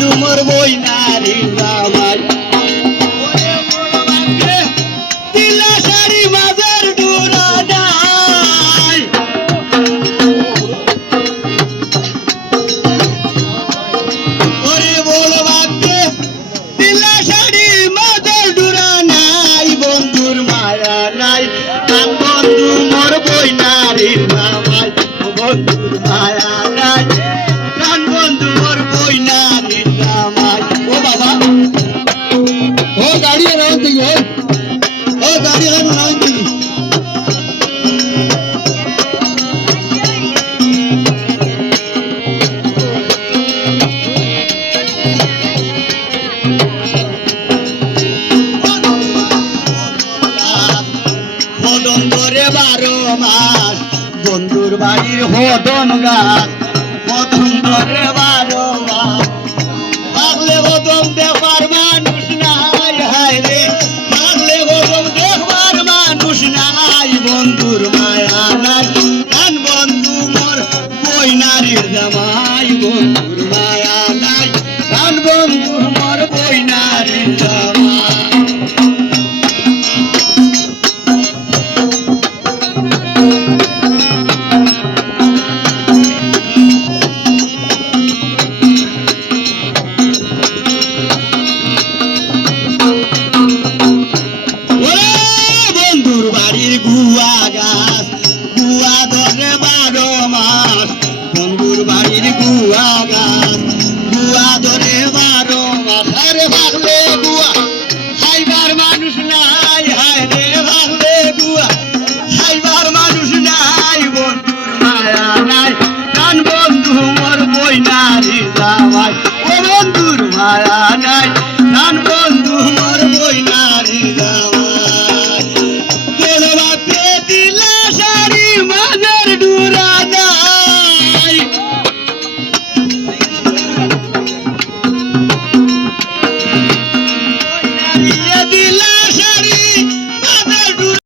বন্ধু মোর বই নারী জামাই দিলা শাড়ি মাঝের ডুরা নাই ওরে বল বাক্যে দিলা শাড়ি মাঝের ডুরা নাই বন্ধুর মায়া নাই কান বন্ধু মোর বই নারী জামাই বন্ধুর মায়া নাই কান বন্ধু মোর বই নারী জামাই ও বাবা ও গাড়ি রাউন দিও ও গাড়ি রাউন দিও হদন ধরে 12 মাস বন্ধুর বাড়ির হদন গাছ হদন ধরে